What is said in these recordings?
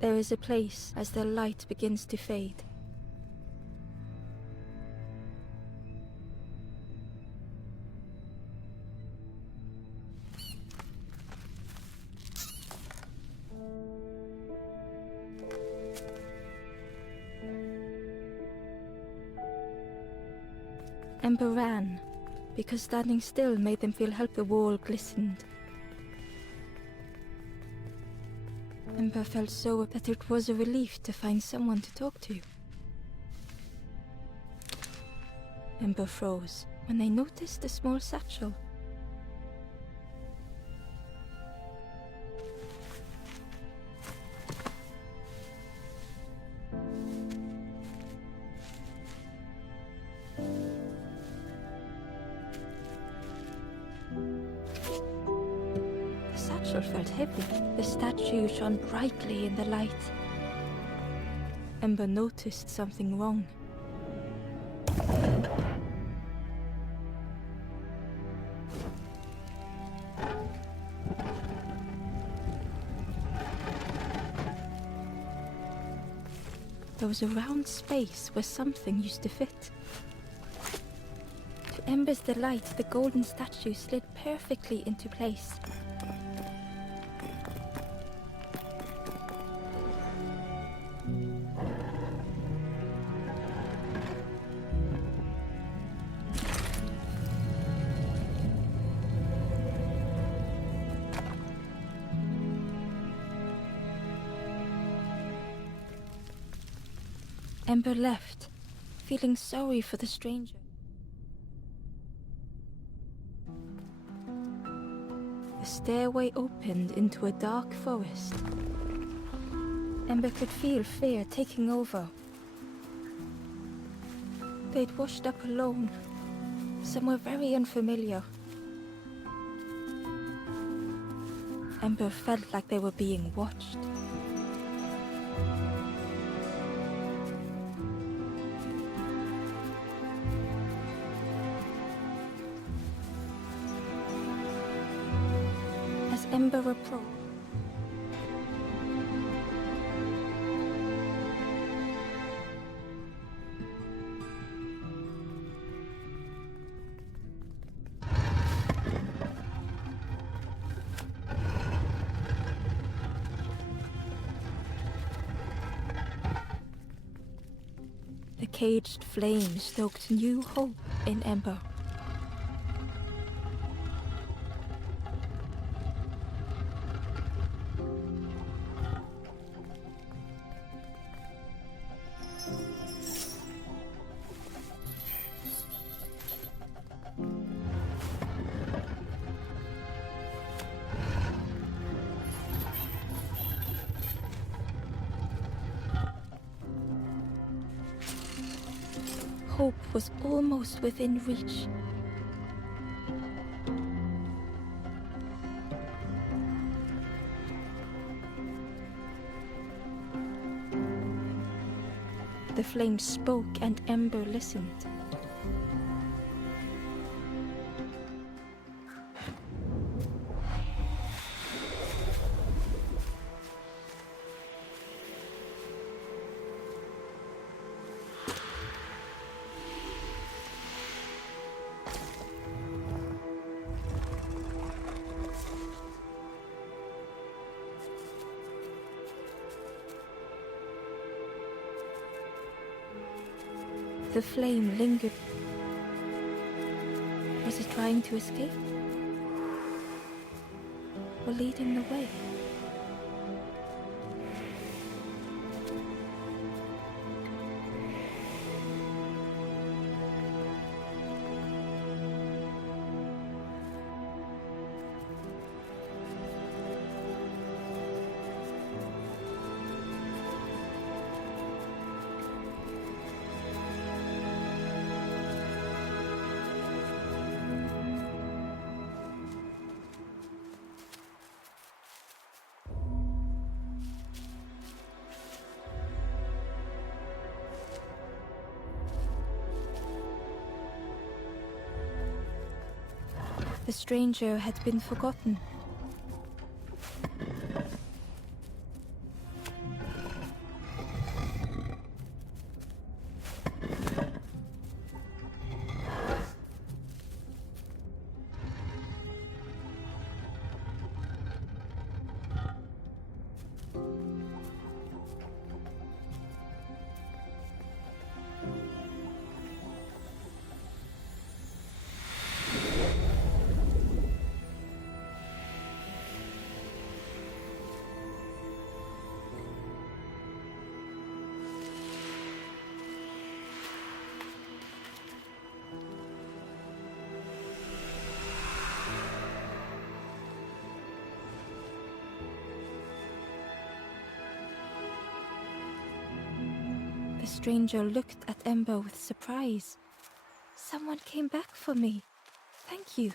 There is a place as the light begins to fade. Ember ran, because standing still made them feel like the wall glistened. Ember felt so that it was a relief to find someone to talk to. Ember froze when they noticed a small satchel. The satchel felt heavy. The statue shone brightly in the light. Ember noticed something wrong. There was a round space where something used to fit. To Ember's delight, the golden statue slid perfectly into place. Ember left, feeling sorry for the stranger. The stairway opened into a dark forest. Ember could feel fear taking over. They'd washed up alone, somewhere very unfamiliar. Ember felt like they were being watched. As Ember approached, the caged flame stoked new hope in Ember. Hope was almost within reach. The flame spoke and Ember listened. The flame lingered. Was it trying to escape? Or leading the way? The stranger had been forgotten. stranger looked at Ember with surprise. Someone came back for me. Thank you.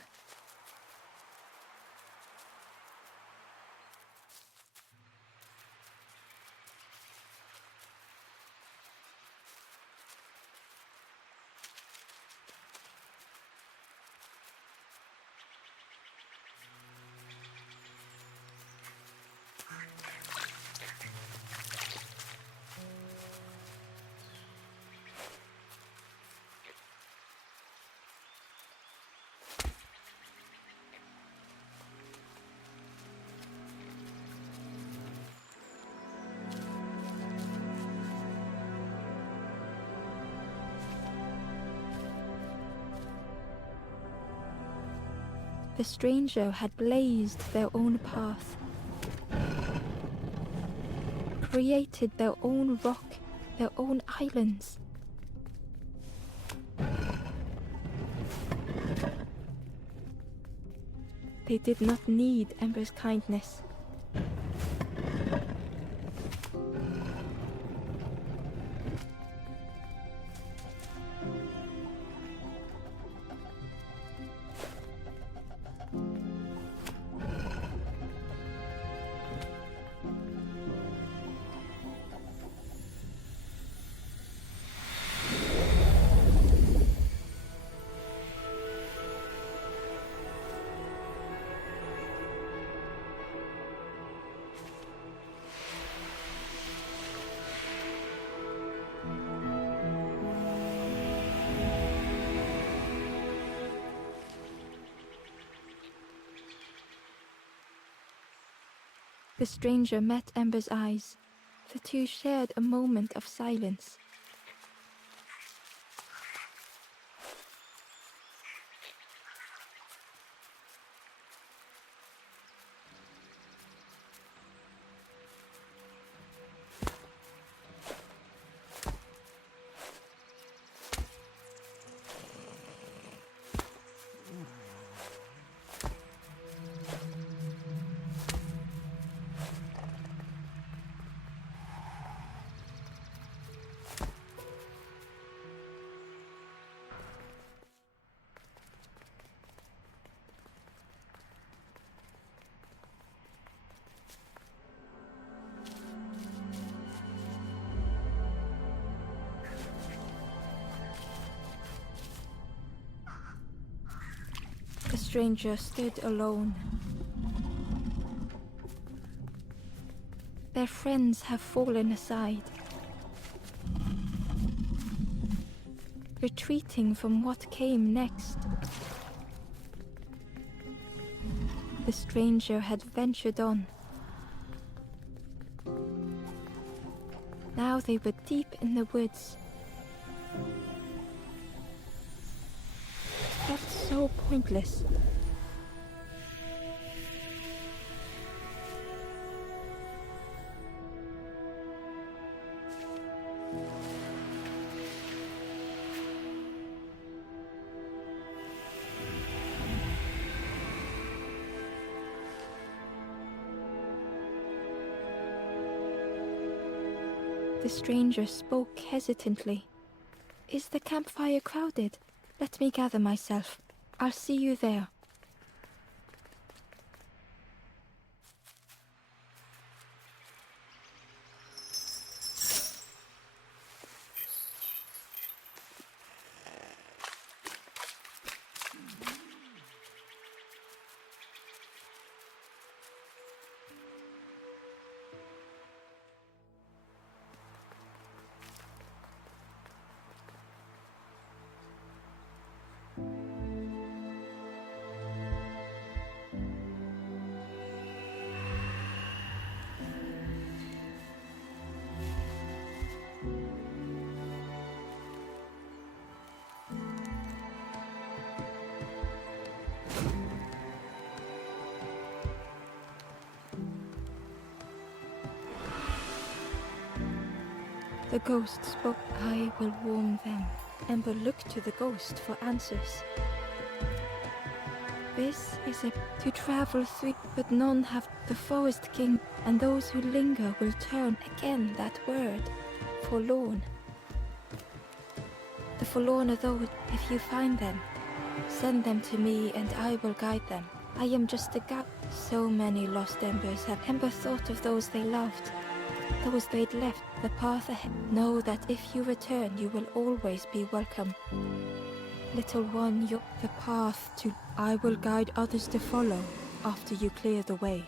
The stranger had blazed their own path, created their own rock, their own islands. They did not need Ember's kindness. The stranger met Ember's eyes. The two shared a moment of silence. The stranger stood alone. Their friends have fallen aside, retreating from what came next. The stranger had ventured on. Now they were deep in the woods. It felt so pointless. The stranger spoke hesitantly. "Is the campfire crowded? Let me gather myself. I'll see you there." The ghost spoke. "I will warn them." Ember looked to the ghost for answers. "This is to travel through, but none have the Forest King, and those who linger will turn again that word, forlorn. The forlorn are those, if you find them, send them to me and I will guide them. I am just a guide. So many lost embers have Ember thought of those they loved, those they'd left, the path ahead. Know that if you return, you will always be welcome. Little one, you're the path to... I will guide others to follow after you clear the way.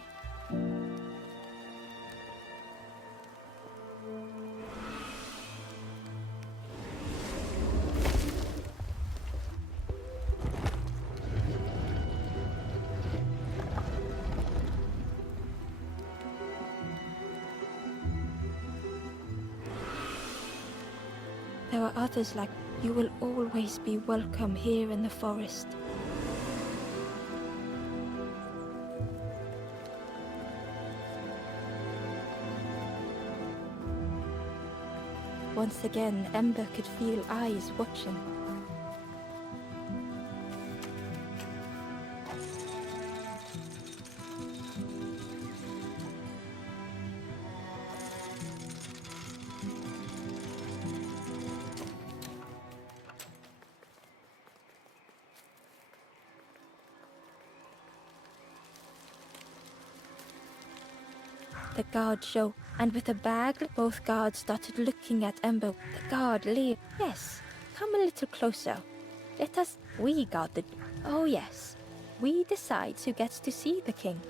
There are others like you will always be welcome here in the forest. Once again, Ember could feel eyes watching. The guard show, and with a bag, both guards started looking at Ember. The guard leered. Yes, come a little closer. Let us... We guard the... Oh yes, we decide who gets to see the king.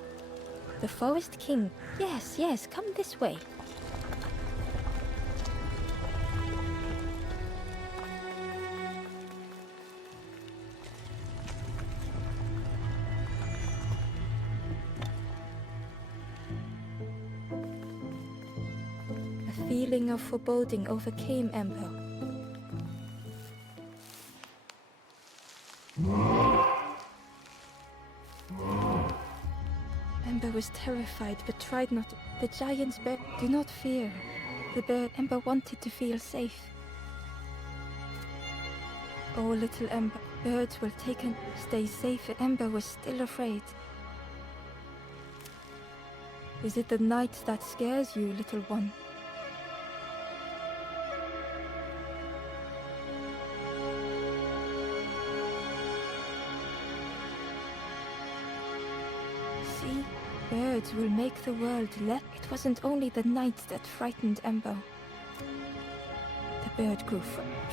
The forest king. Yes, yes, come this way. A feeling of foreboding overcame Ember. Ember was terrified but tried not to. The giant's bird. Do not fear. The bird. Ember wanted to feel safe. Oh, little Ember. Birds will take and stay safe. Ember was still afraid. Is it the night that scares you, little one? See? Birds will make the world let. It wasn't only the night that frightened Ember. The bird grew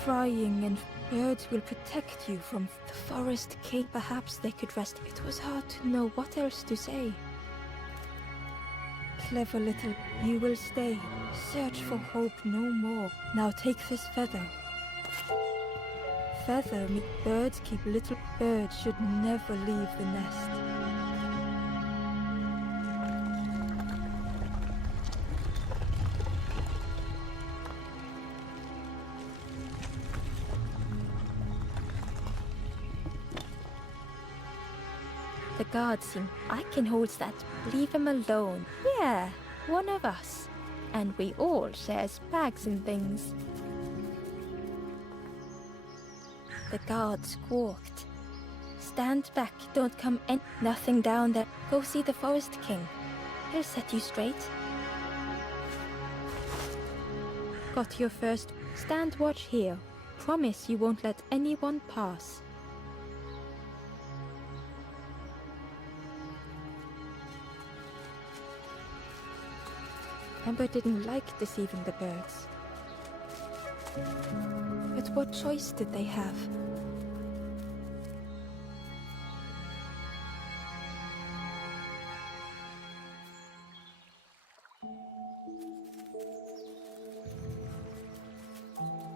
trying, and birds will protect you from the forest king. Perhaps they could rest. It was hard to know what else to say. Clever little, you will stay. Search for hope no more. Now take this feather. Feather me. Birds keep little. Birds should never leave the nest. The guard seemed, I can hold that. Leave him alone. Yeah, one of us. And we all shares bags and things. The guard squawked. Stand back, don't come in. Nothing down there. Go see the forest king. He'll set you straight. Got your first. Stand watch here. Promise you won't let anyone pass. Ember didn't like deceiving the birds. But what choice did they have?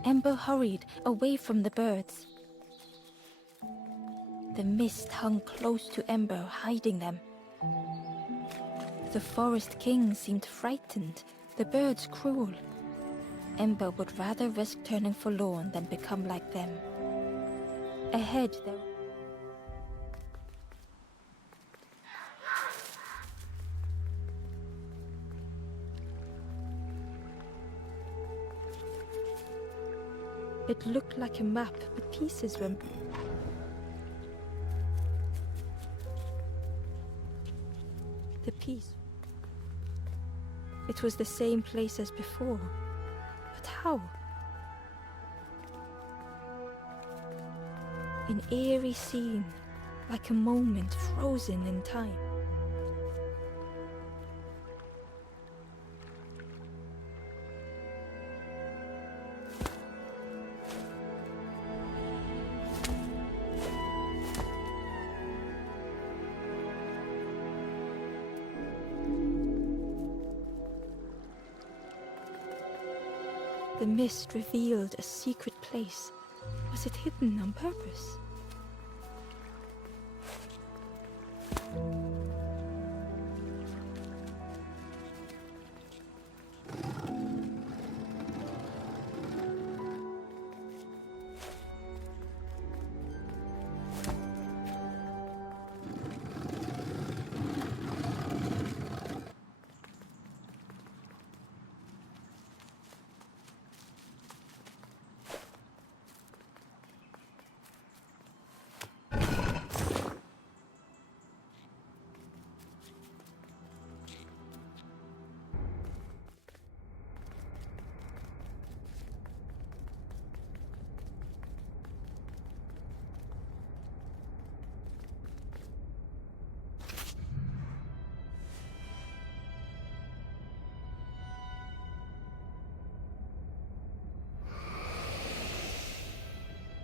Ember hurried away from the birds. The mist hung close to Ember, hiding them. The forest king seemed frightened, the birds cruel. Ember would rather risk turning forlorn than become like them. Ahead there... It looked like a map, but pieces were... The piece... It was the same place as before. But how? An eerie scene, like a moment frozen in time. The mist revealed a secret place. Was it hidden on purpose?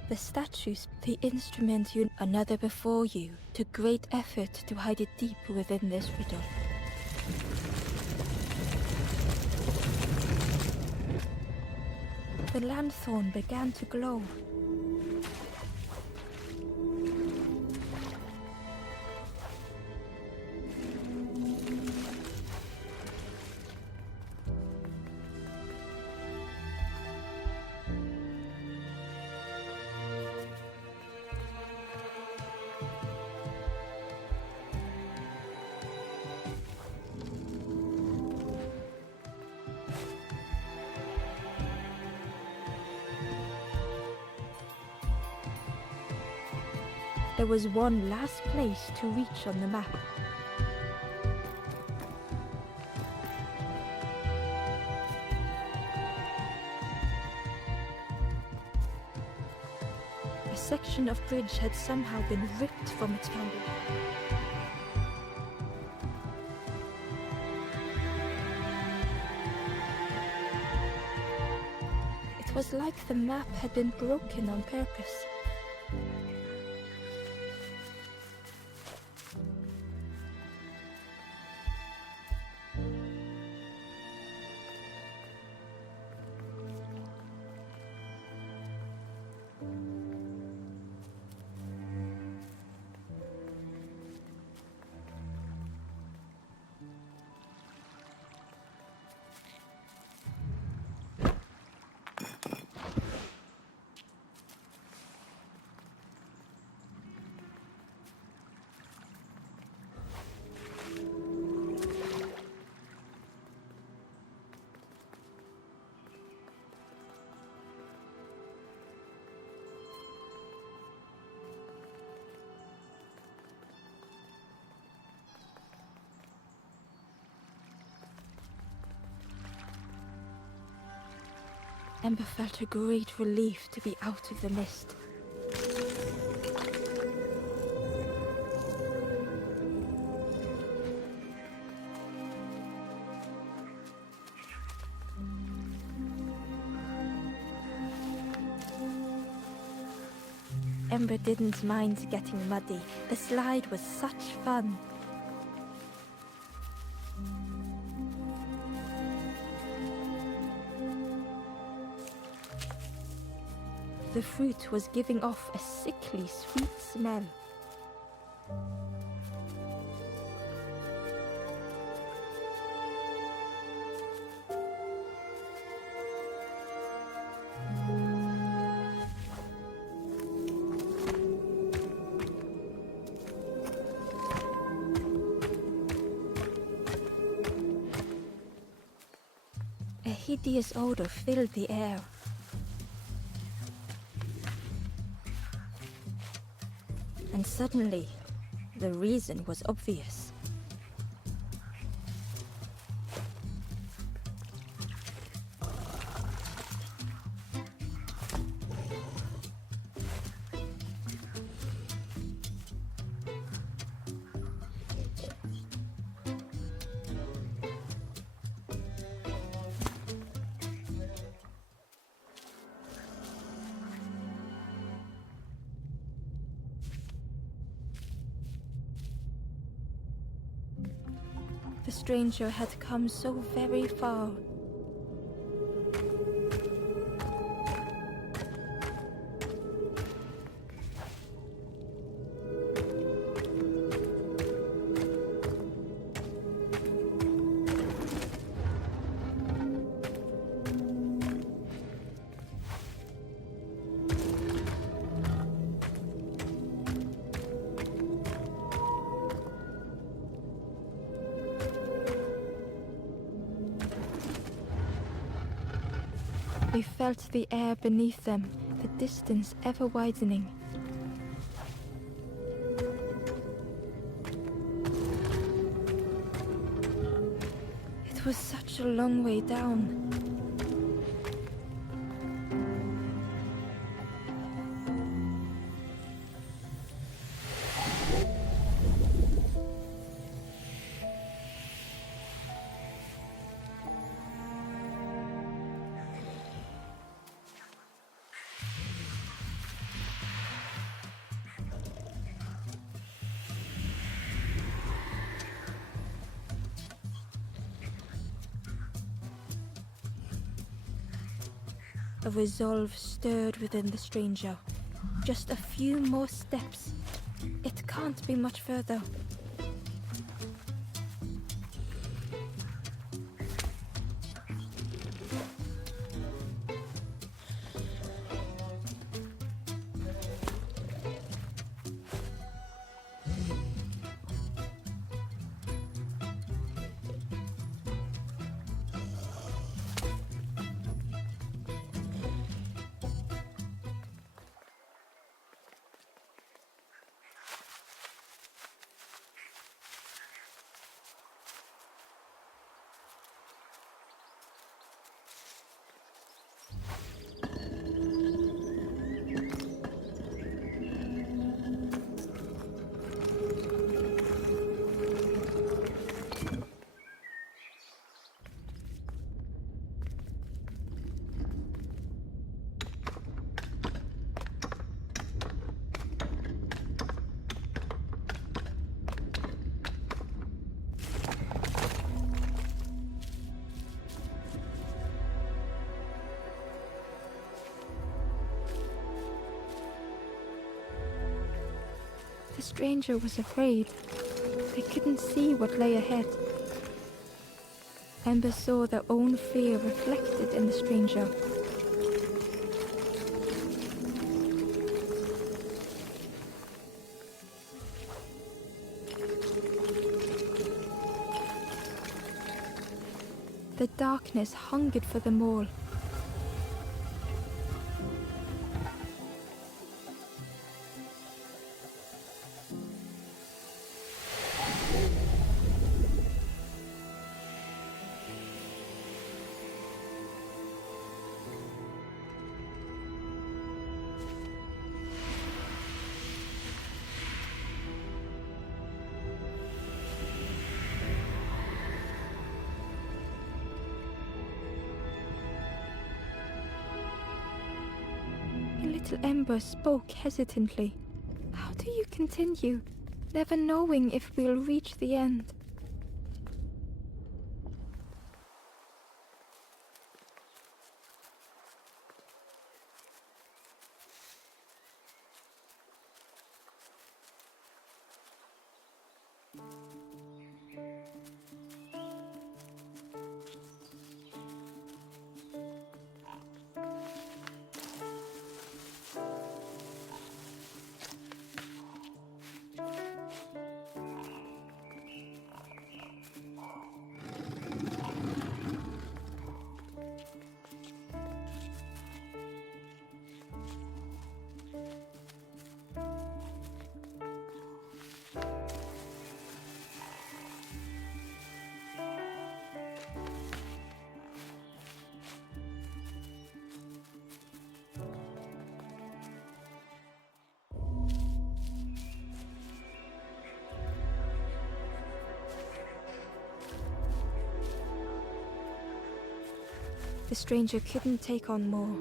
The statues, the instrument another before you, took great effort to hide it deep within this riddle. The lanthorn began to glow. There was one last place to reach on the map. A section of bridge had somehow been ripped from its foundation. It was like the map had been broken on purpose. Ember felt a great relief to be out of the mist. Ember didn't mind getting muddy. The slide was such fun. The fruit was giving off a sickly sweet smell. A hideous odor filled the air. And suddenly, the reason was obvious. stranger had come so very far. They felt the air beneath them, the distance ever widening. It was such a long way down. A resolve stirred within the stranger. Just a few more steps. It can't be much further. The stranger was afraid. They couldn't see what lay ahead. Ember saw their own fear reflected in the stranger. The darkness hungered for them all. Little Ember spoke hesitantly. How do you continue, never knowing if we'll reach the end? The stranger couldn't take on more.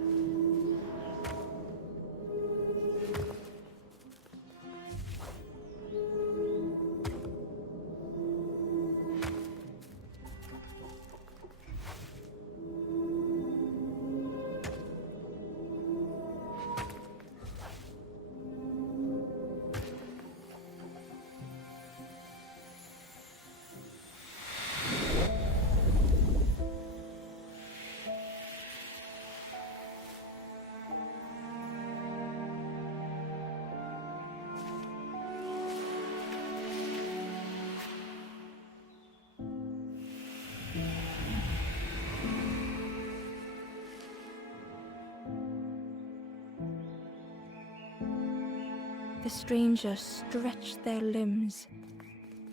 The stranger stretched their limbs.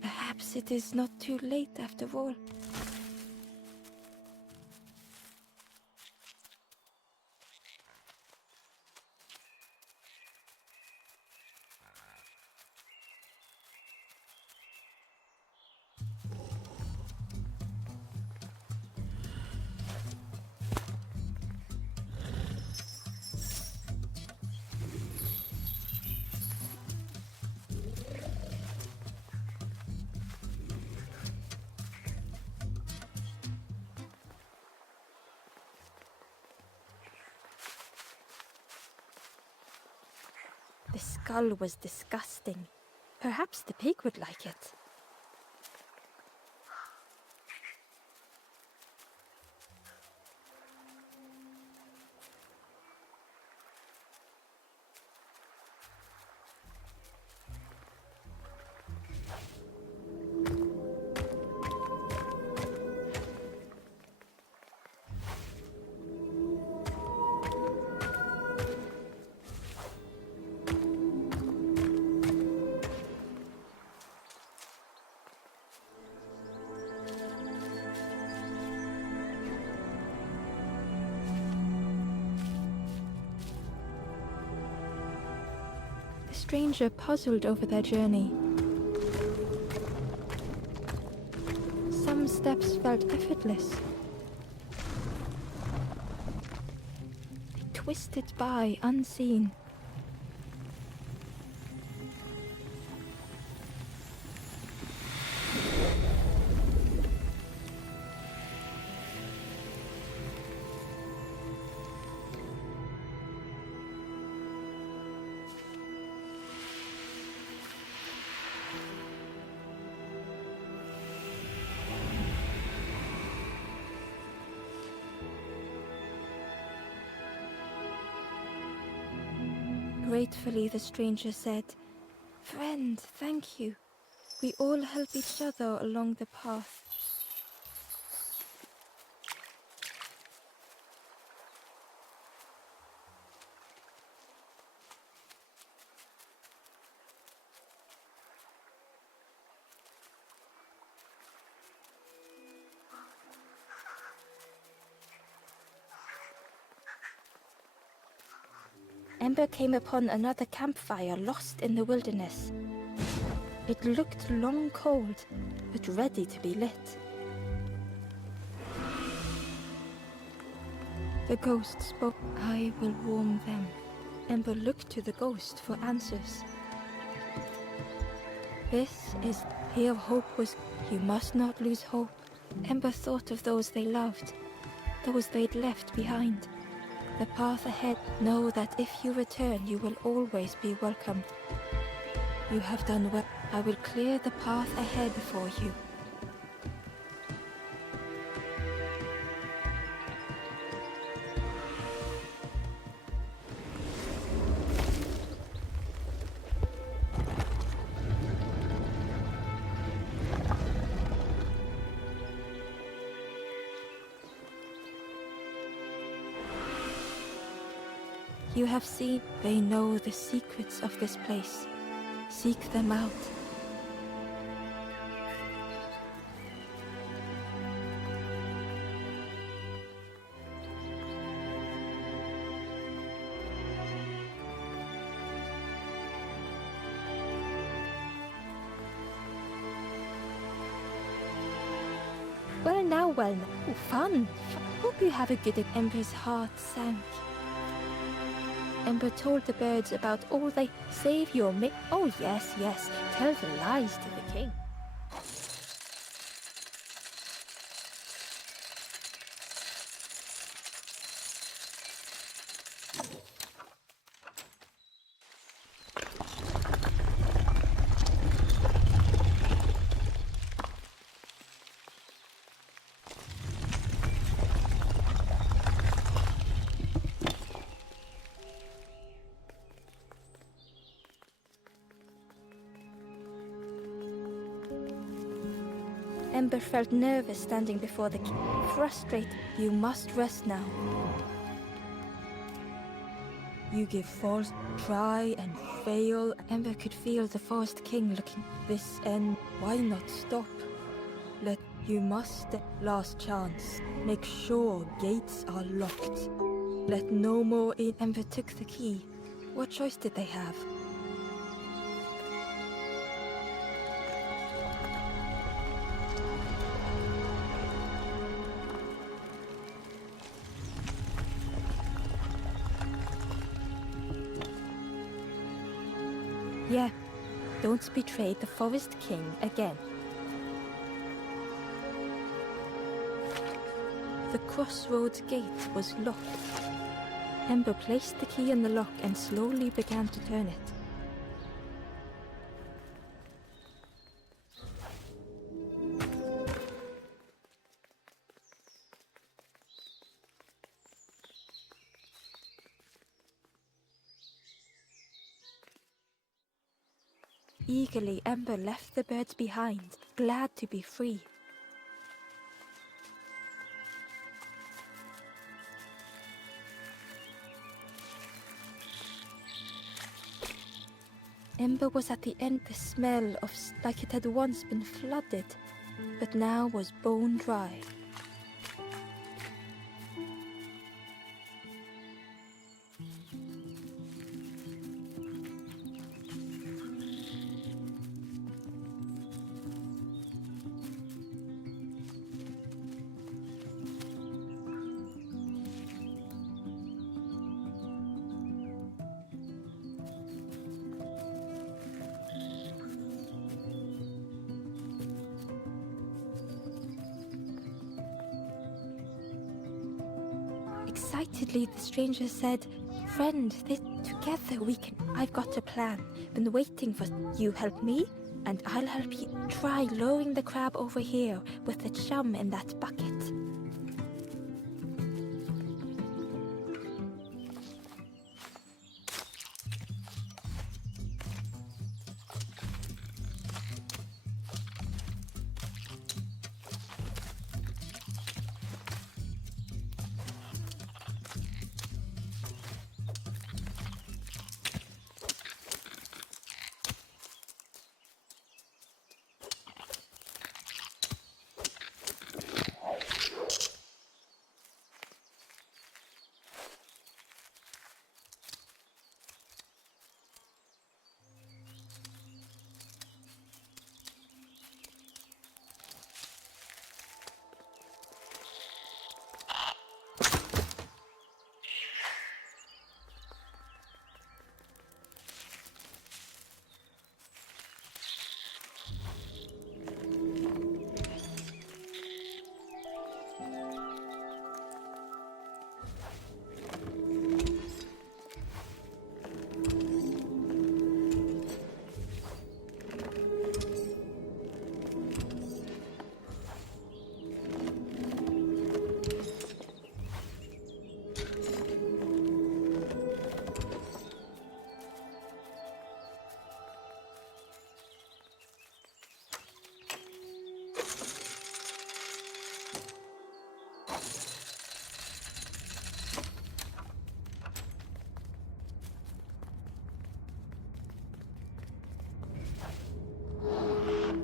Perhaps it is not too late after all. The skull was disgusting. Perhaps the pig would like it. The stranger puzzled over their journey. Some steps felt effortless. They twisted by unseen. Gratefully, the stranger said, "Friend, thank you. We all help each other along the path." Ember came upon another campfire lost in the wilderness. It looked long cold, but ready to be lit. The ghost spoke. "I will warm them." Ember looked to the ghost for answers. "This is here hope was. You must not lose hope." Ember thought of those they loved, those they'd left behind. The path ahead. Know that if you return, you will always be welcome. You have done well. I will clear the path ahead for you. You have seen. They know the secrets of this place. Seek them out. Well now. Oh, fun. Hope you have a good. Ember's heart sank. Ember told the birds about all they save your Oh yes, tell the lies to the king. Ember felt nervous standing before the king. Frustrated. You must rest now. You give false, try and fail. Ember could feel the Forest King looking. This end, why not stop? You must, last chance. Make sure gates are locked. Let no more in. Ember took the key. What choice did they have? Yeah, don't betray the Forest King again. The crossroads gate was locked. Ember placed the key in the lock and slowly began to turn it. Eagerly, Ember left the birds behind, glad to be free. Ember was at the end. The smell of like it had once been flooded, but now was bone dry. Excitedly, the stranger said, "Friend, together we can. I've got a plan. Been waiting for you. Help me, and I'll help you. Try lowering the crab over here with the chum in that bucket."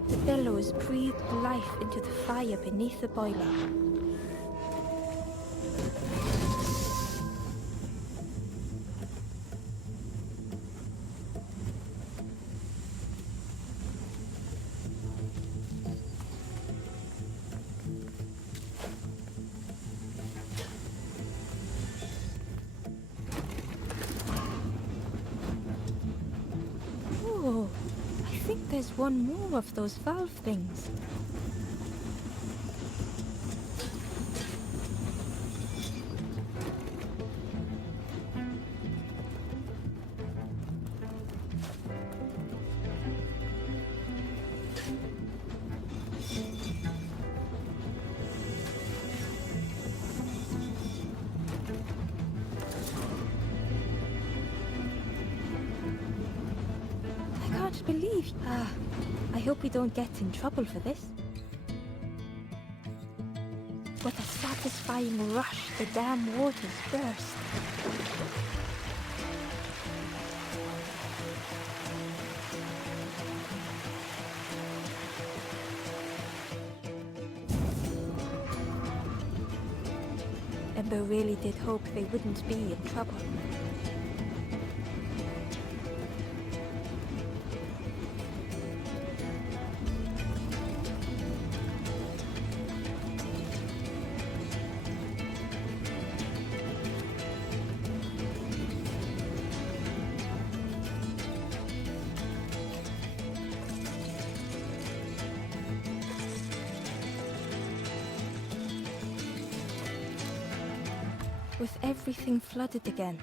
The bellows breathed life into the fire beneath the boiler. Oh, I think there's one more of those valve things. I can't believe... I hope we don't get in trouble for this. With a satisfying rush, the dam waters burst. Ember really did hope they wouldn't be in trouble. With everything flooded again,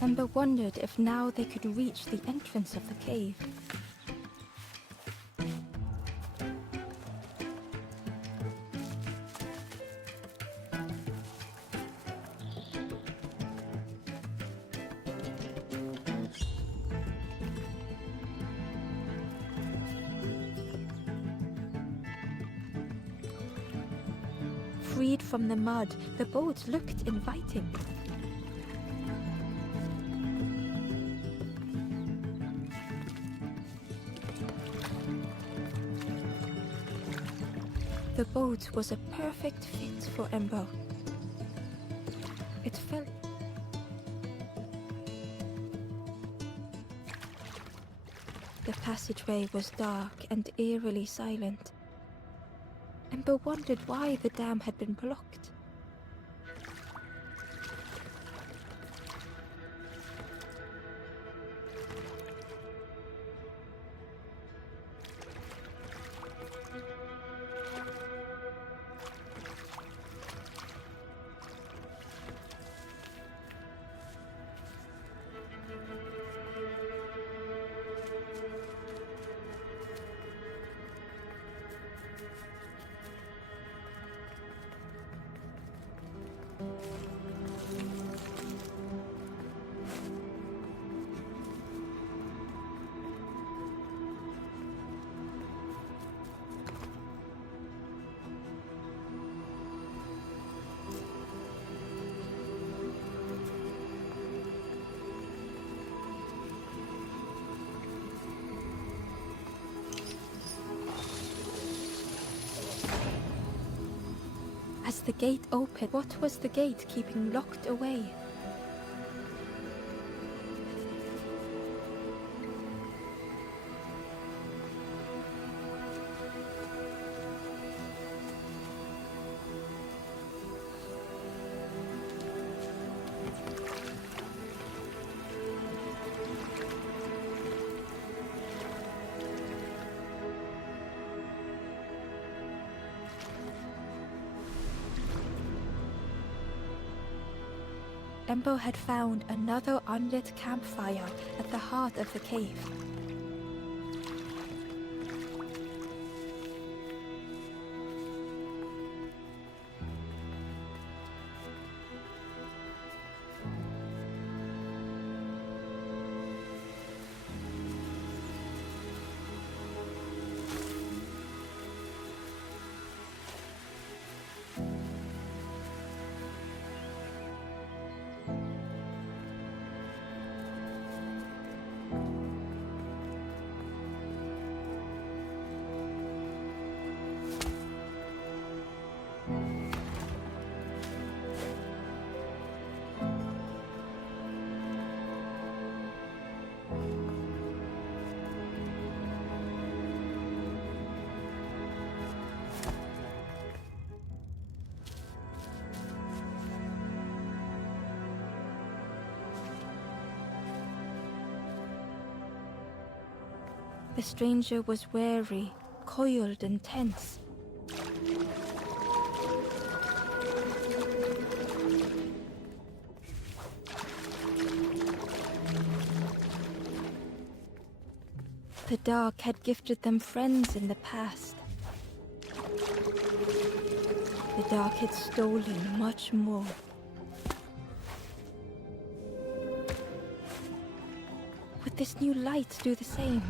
Ember wondered if now they could reach the entrance of the cave. Freed from the mud, the boat looked inviting. The boat was a perfect fit for Ember. It felt... The passageway was dark and eerily silent. Ember wondered why the dam had been blocked. As the gate opened, what was the gate keeping locked away? Ember had found another unlit campfire at the heart of the cave. The stranger was wary, coiled and tense. The dark had gifted them friends in the past. The dark had stolen much more. Would this new light do the same?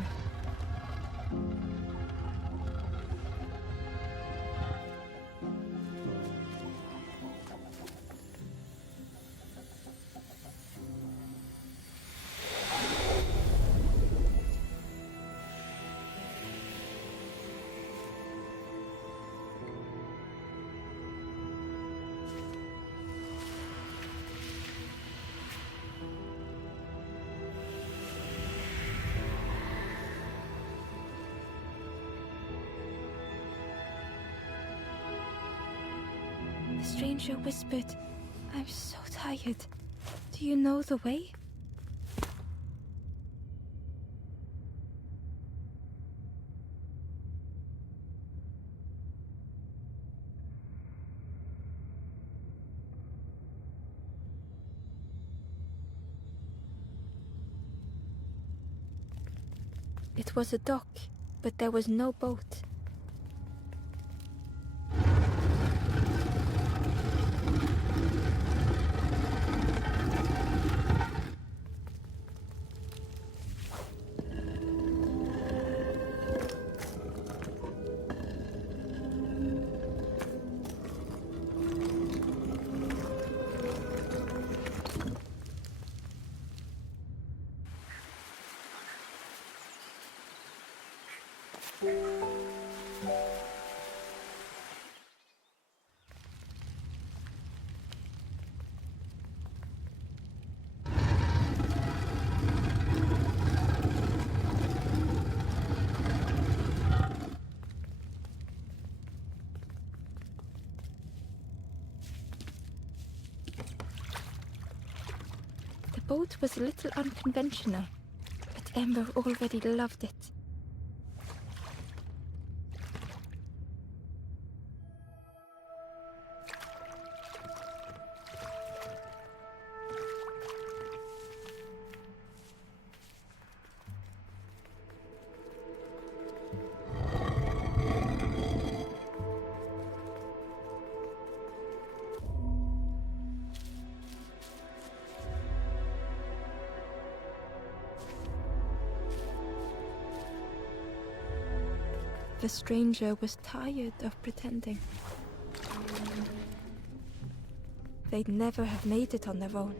The stranger whispered, "I'm so tired. Do you know the way?" It was a dock, but there was no boat. The boat was a little unconventional, but Ember already loved it. The stranger was tired of pretending. They'd never have made it on their own.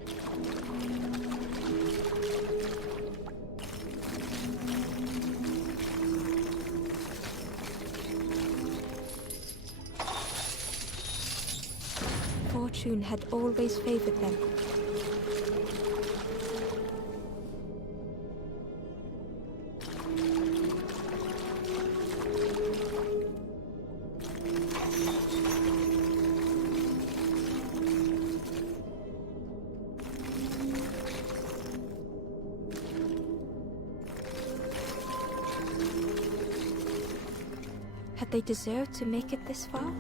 Fortune had always favored them. Had they deserved to make it this far?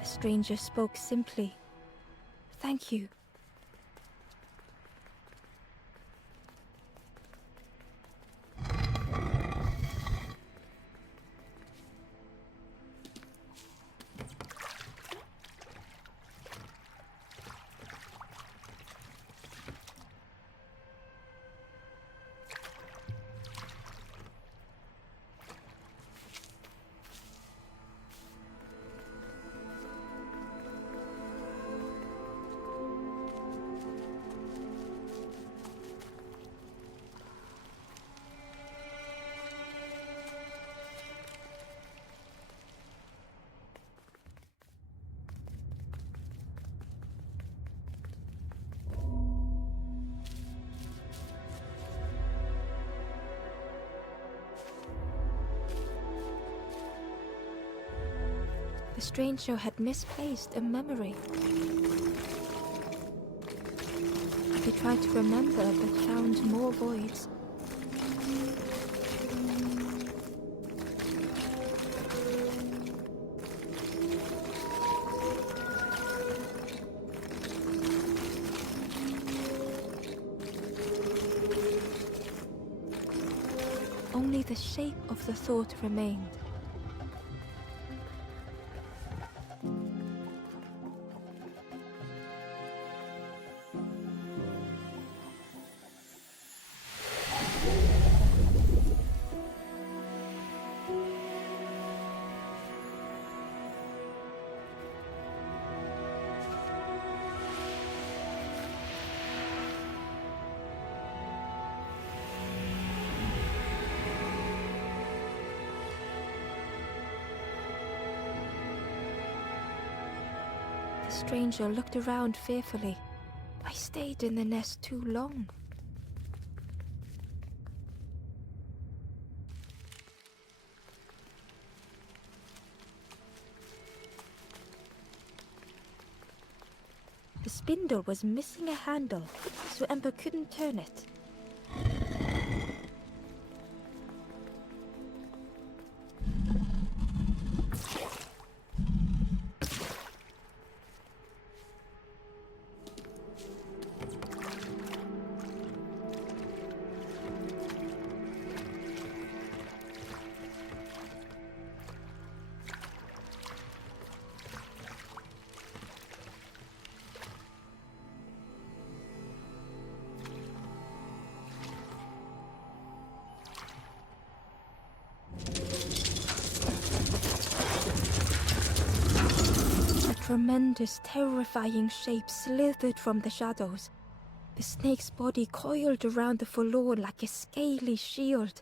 The stranger spoke simply. "Thank you." The stranger had misplaced a memory. He tried to remember but found more voids. Only the shape of the thought remained. stranger looked around fearfully. I stayed in the nest too long. The spindle was missing a handle, so Ember couldn't turn it. A tremendous, terrifying shape slithered from the shadows. The snake's body coiled around the forlorn like a scaly shield.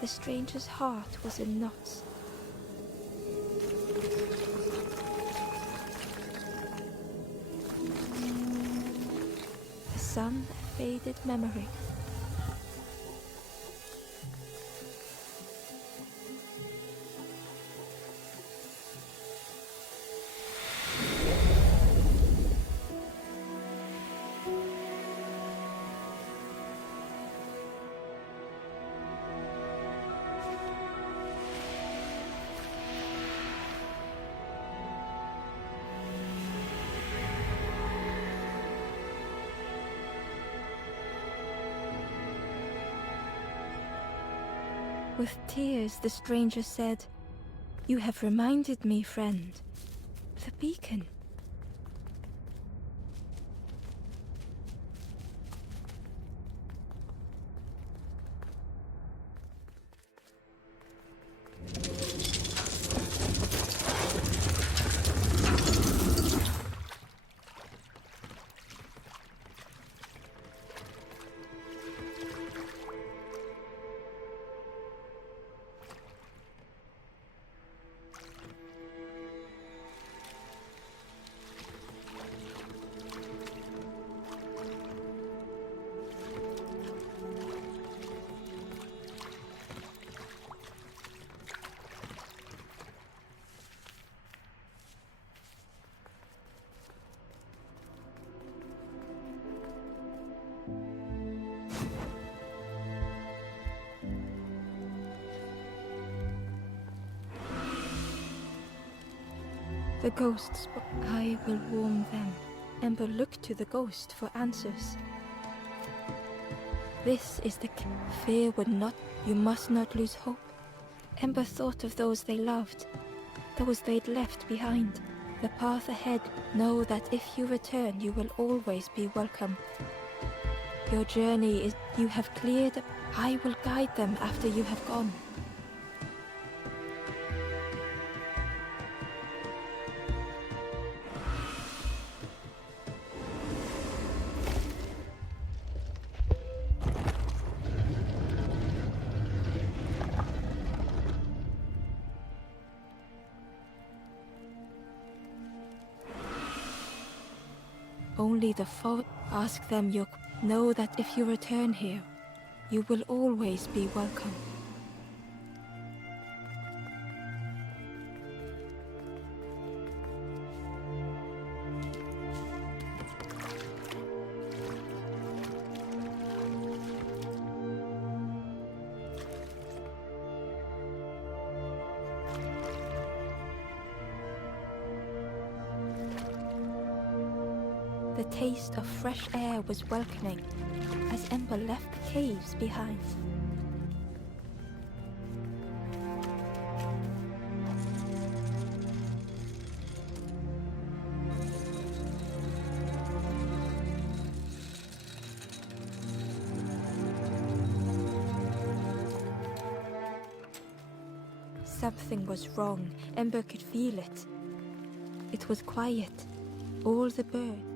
The stranger's heart was in knots. The sun, a faded memory. With tears, the stranger said, "You have reminded me, friend. The beacon." The ghosts, I will warn them. Ember looked to the ghost for answers. This is the fear would not, you must not lose hope. Ember thought of those they loved, those they'd left behind. The path ahead, know that if you return, you will always be welcome. Your journey is, you have cleared, I will guide them after you have gone. Only the forest. Ask them your. Know that if you return here, you will always be welcome. The taste of fresh air was welcoming as Ember left the caves behind. Something was wrong. Ember could feel it. It was quiet. All the birds.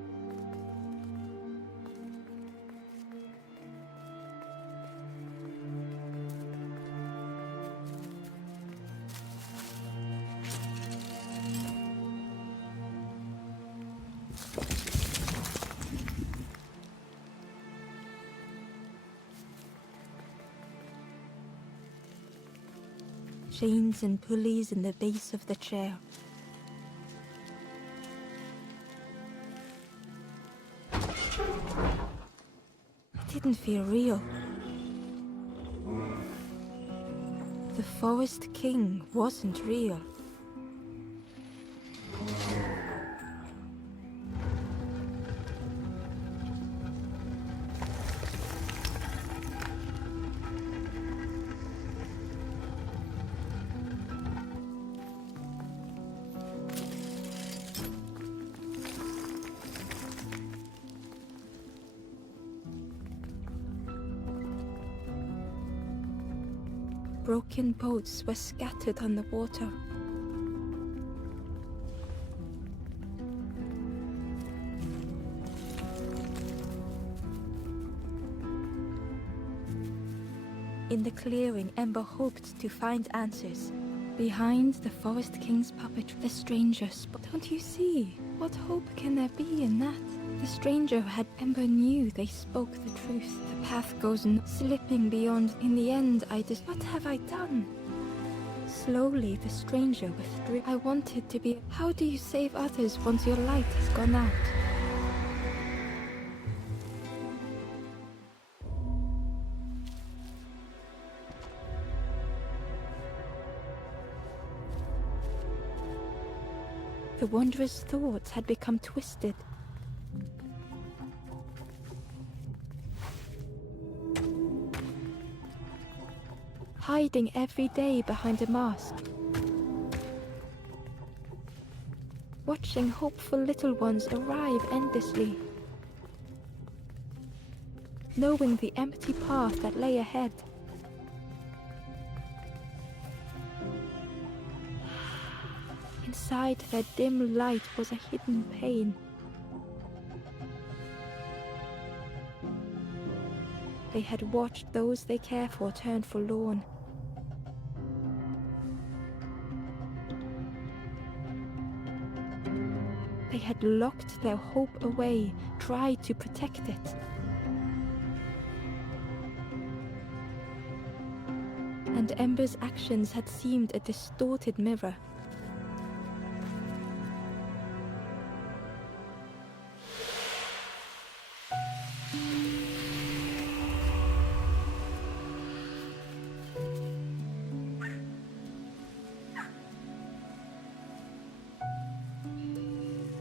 Chains and pulleys in the base of the chair. It didn't feel real. The Forest King wasn't real. Broken boats were scattered on the water. In the clearing, Ember hoped to find answers. Behind the Forest King's puppetry, the stranger spoke. Don't you see? What hope can there be in that? The stranger had. Ember knew they spoke the truth. The path goes slipping beyond. In the end, what have I done? Slowly, the stranger withdrew. I wanted to be. How do you save others once your light has gone out? The wanderer's thoughts had become twisted. Hiding every day behind a mask. Watching hopeful little ones arrive endlessly. Knowing the empty path that lay ahead. Inside their dim light was a hidden pain. They had watched those they care for turn forlorn. They had locked their hope away, tried to protect it. And Ember's actions had seemed a distorted mirror.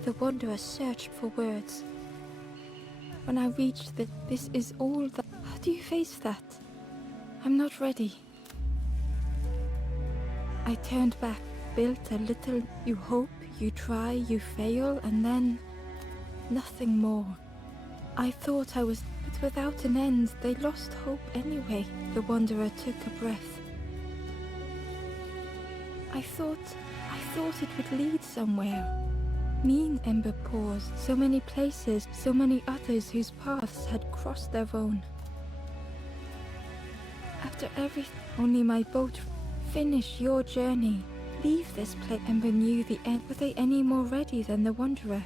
The wanderer searched for words. When I reached this is all that. How do you face that? I'm not ready. I turned back, built a little. You hope, you try, you fail, and then nothing more. I thought I was, but without an end, they lost hope anyway. The wanderer took a breath. I thought it would lead somewhere. Mean Ember paused. So many places, so many others whose paths had crossed their own. After everything, only my boat. Finish your journey. Leave this place. Ember knew the end. Were they any more ready than the wanderer?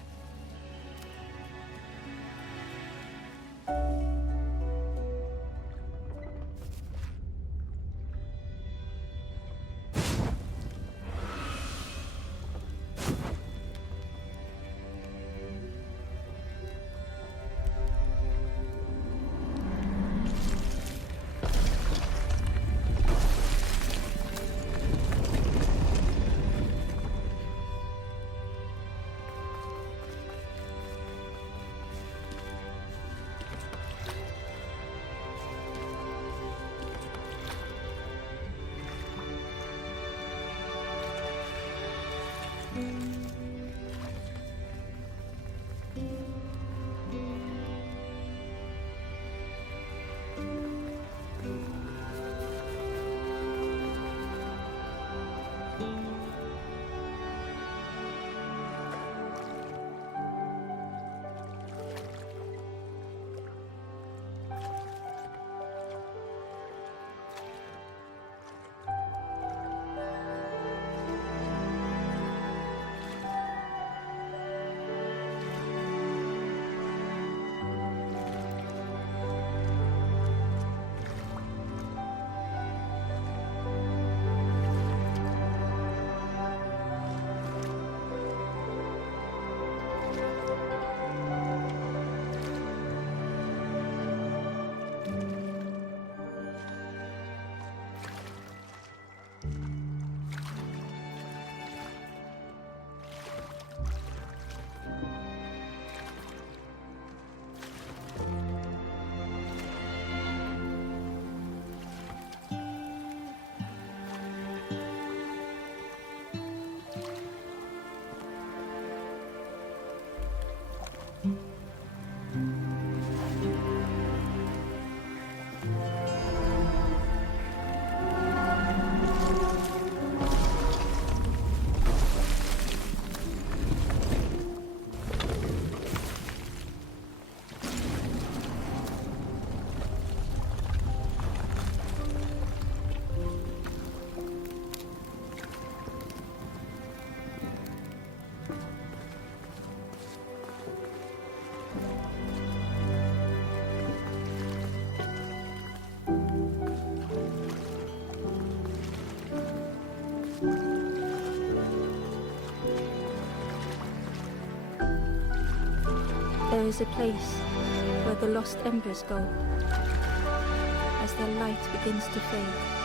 is a place where the lost embers go as their light begins to fade.